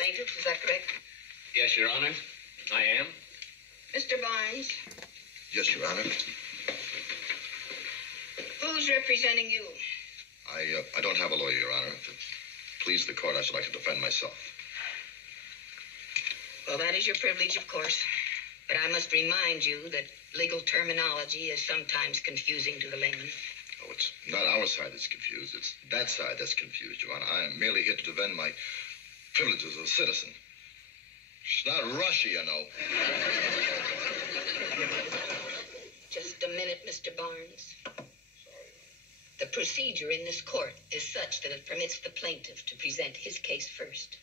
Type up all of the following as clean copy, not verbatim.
plaintiff, is that correct? Yes, Your Honor. I am. Mr. Barnes, Yes, Your Honor. who's representing you? I don't have a lawyer, Your Honor. If it please the court, I should like to defend myself. Well, that is your privilege, of course. But I must remind you that legal terminology is sometimes confusing to the layman. Oh, it's not our side that's confused. It's that side that's confused, Your Honor. I am merely here to defend my privileges as a citizen. It's not Russia, you know. Just a minute, Mr. Barnes. The procedure in this court is such that it permits the plaintiff to present his case first.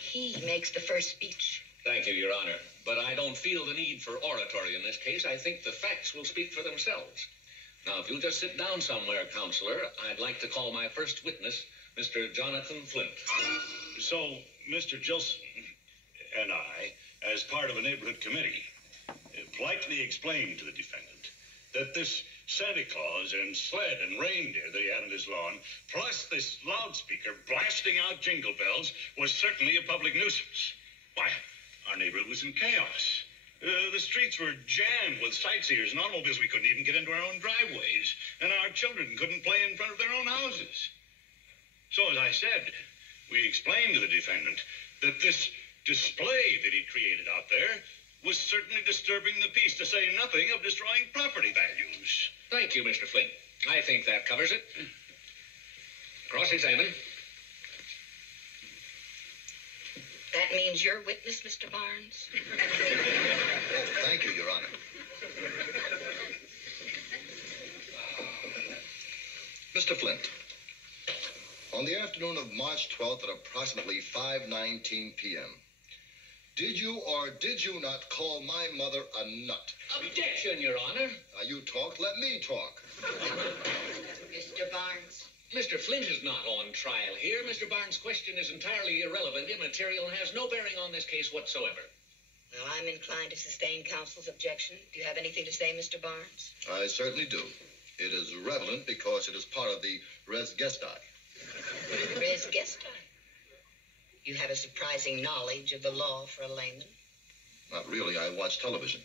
He makes the first speech. Thank you, Your Honor. But I don't feel the need for oratory in this case. I think the facts will speak for themselves. Now, if you'll just sit down somewhere, Counselor, I'd like to call my first witness, Mr. Jonathan Flint. So, Mr. Gilson and I, as part of a neighborhood committee, politely explained to the defendant that this Santa Claus and sled and reindeer that he had on his lawn, plus this loudspeaker blasting out jingle bells, was certainly a public nuisance. Why, our neighborhood was in chaos. The streets were jammed with sightseers and automobiles. We couldn't even get into our own driveways, and our children couldn't play in front of their own houses. So, as I said, we explained to the defendant that this display that he created out there was certainly disturbing the peace, to say nothing of destroying property values. Thank you, Mr. Flint. I think that covers it. Cross-examine. That means you're witness, Mr. Barnes? Oh, thank you, Your Honor. Mr. Flint, on the afternoon of March 12th at approximately 5:19 p.m., did you or did you not call my mother a nut? Objection, Your Honor. You talked, let me talk. Mr. Barnes? Mr. Flint is not on trial here. Mr. Barnes' question is entirely irrelevant, immaterial, and has no bearing on this case whatsoever. Well, I'm inclined to sustain counsel's objection. Do you have anything to say, Mr. Barnes? I certainly do. It is relevant because it is part of the res gestae. Res gestae? You have a surprising knowledge of the law for a layman. Not really. I watch television.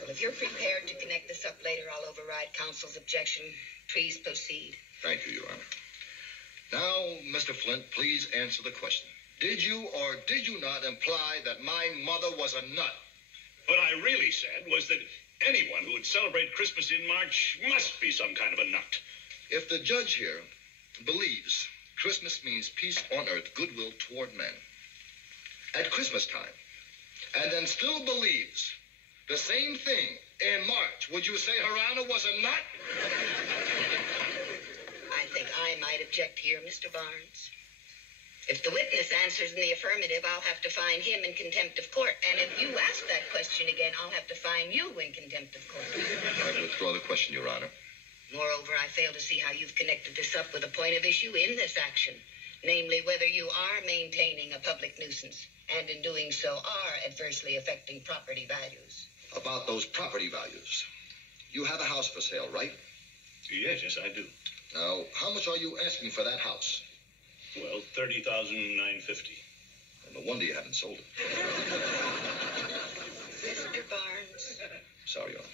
Well, if you're prepared to connect this up later, I'll override counsel's objection. Please proceed. Thank you, Your Honor. Now, Mr. Flint, please answer the question. Did you or did you not imply that my mother was a nut? What I really said was that anyone who would celebrate Christmas in March must be some kind of a nut. If the judge here believes Christmas means peace on earth, goodwill toward men, at Christmas time, and then still believes the same thing in March, would you say Harana was a nut? I think I might object here, Mr. Barnes. If the witness answers in the affirmative, I'll have to fine him in contempt of court. And if you ask that question again, I'll have to fine you in contempt of court. I withdraw the question, Your Honor. Moreover, I fail to see how you've connected this up with a point of issue in this action, namely whether you are maintaining a public nuisance and in doing so are adversely affecting property values. About those property values. You have a house for sale, right? Yes, I do. Now, how much are you asking for that house? Well, $30,950. No wonder you haven't sold it. Mr. Barnes. Sorry, Your Honor.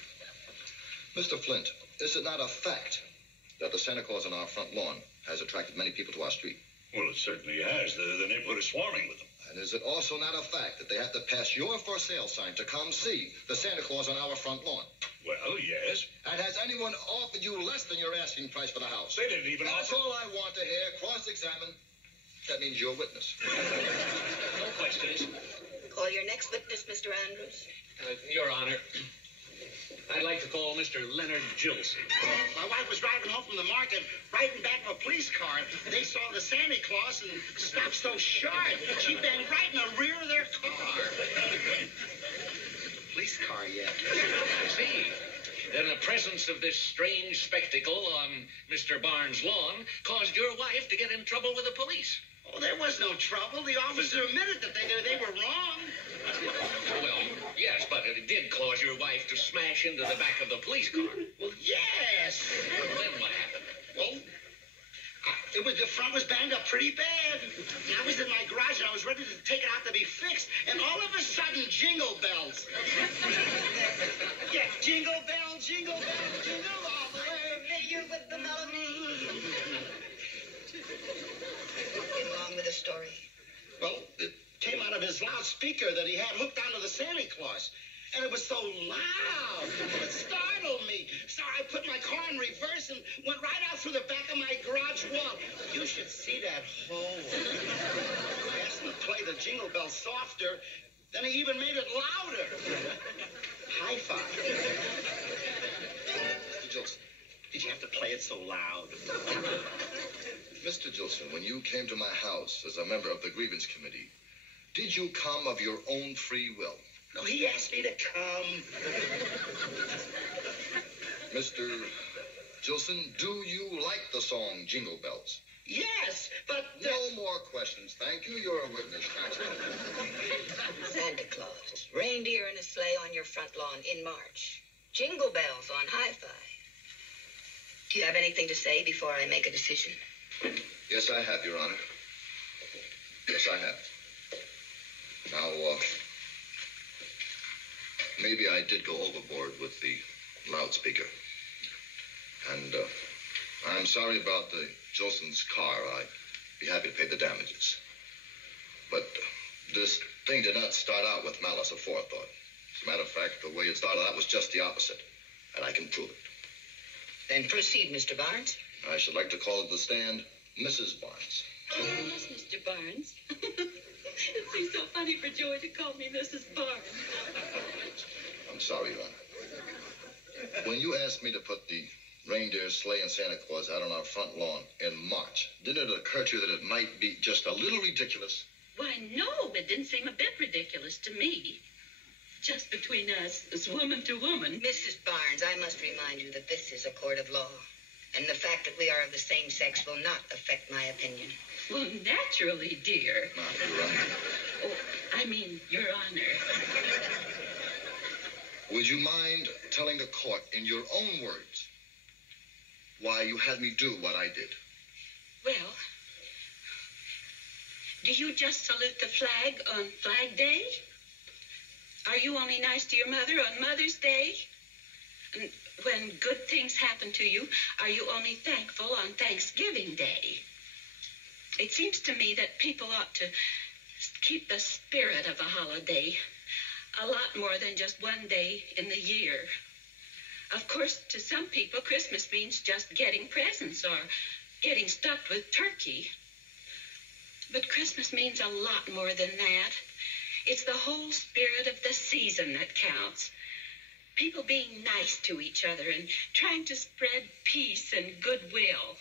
Mr. Flint, is it not a fact that the Santa Claus on our front lawn has attracted many people to our street? Well, it certainly has. The neighborhood is swarming with them. And is it also not a fact that they have to pass your for sale sign to come see the Santa Claus on our front lawn? Well, yes. And has anyone offered you less than your asking price for the house? They didn't even That's offer. all I want to hear. Cross-examine. That means you're a witness. No questions. Call your next witness, Mr. Andrews. Your Honor, I'd like to call Mr. Leonard Gilson. My wife was driving home from the market, right in back of a police car. They saw the Santa Claus and stopped so sharp. She banged right in the rear of their car. Police car, yeah. See, then the presence of this strange spectacle on Mr. Barnes' lawn caused your wife to get in trouble with the police. Oh, there was no trouble. The officer admitted that they were wrong. Well, yes, but it did cause your wife to smash into the back of the police car. Well, yes. Then what happened? Well, The front was banged up pretty bad. I was in my garage and I was ready to take it out to be fixed. And all of a sudden, jingle bells. Yeah, jingle bells, jingle all the way. Familiar with the melody. Get along with the story. Well, it came out of his loudspeaker that he had hooked onto the Santa Claus. And it was so loud. It startled me. So I put my car in reverse and went right out through the back of my garage wall. You should see that hole. I asked him to play the jingle bell softer. Then he even made it louder. Hi-fi. Mr. Gilson. Did you have to play it so loud? Mr. Gilson, when you came to my house as a member of the grievance committee, did you come of your own free will? No, he asked me to come. Mr. Gilson, do you like the song Jingle Bells? Yes, but... No more questions, thank you. You're a witness, counsel. Santa Claus, reindeer in a sleigh on your front lawn in March. Jingle bells on hi-fi. Do you have anything to say before I make a decision? Yes, I have, Your Honor. Yes, I have. Now, maybe I did go overboard with the loudspeaker. And, I'm sorry about the Gilson's car. I'd be happy to pay the damages. But this thing did not start out with malice aforethought. As a matter of fact, the way it started out was just the opposite. And I can prove it. Then proceed, Mr. Barnes. I should like to call to the stand Mrs. Barnes. Oh, yes, Mr. Barnes. It seems so funny for Joey to call me Mrs. Barnes. I'm sorry, Your Honor. When you asked me to put the reindeer, sleigh, and Santa Claus out on our front lawn in March, didn't it occur to you that it might be just a little ridiculous? Why, no, it didn't seem a bit ridiculous to me. Just between us, as woman to woman. Mrs. Barnes, I must remind you that this is a court of law. And the fact that we are of the same sex will not affect my opinion. Well, naturally, dear. Your Honor. Oh, I mean, Your Honor. Would you mind telling the court in your own words why you had me do what I did? Well, do you just salute the flag on Flag Day? Are you only nice to your mother on Mother's Day? And when good things happen to you, are you only thankful on Thanksgiving Day? It seems to me that people ought to keep the spirit of a holiday a lot more than just one day in the year. Of course, to some people, Christmas means just getting presents or getting stuffed with turkey. But Christmas means a lot more than that. It's the whole spirit of the season that counts. People being nice to each other and trying to spread peace and goodwill.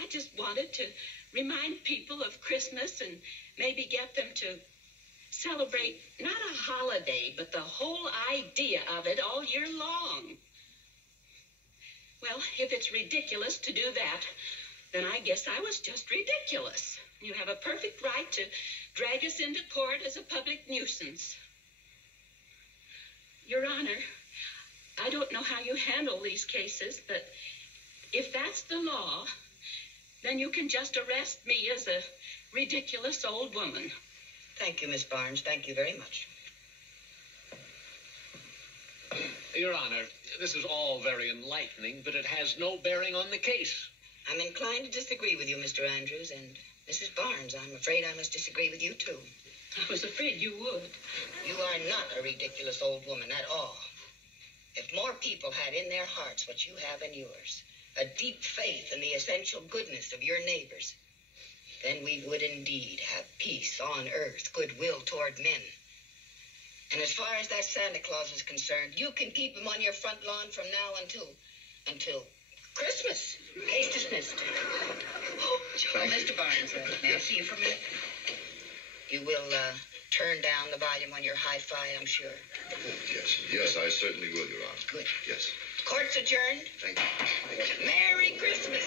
I just wanted to remind people of Christmas and maybe get them to celebrate not a holiday, but the whole idea of it all year long. Well, if it's ridiculous to do that, then I guess I was just ridiculous. You have a perfect right to drag us into court as a public nuisance. Your Honor, I don't know how you handle these cases, but if that's the law, then you can just arrest me as a ridiculous old woman. Thank you, Miss Barnes. Thank you very much. Your Honor, this is all very enlightening, but it has no bearing on the case. I'm inclined to disagree with you, Mr. Andrews, and Mrs. Barnes, I'm afraid I must disagree with you, too. I was afraid you would. You are not a ridiculous old woman at all. If more people had in their hearts what you have in yours, a deep faith in the essential goodness of your neighbors, then we would indeed have peace on earth, goodwill toward men. And as far as that Santa Claus is concerned, you can keep him on your front lawn from now until Christmas. Case dismissed. Oh, Mr. Barnes, may I see you for a minute? You will turn down the volume on your hi-fi, I'm sure. Oh, yes. Yes, I certainly will, Your Honor. Good. Yes. Court's adjourned. Thank you. Merry Christmas.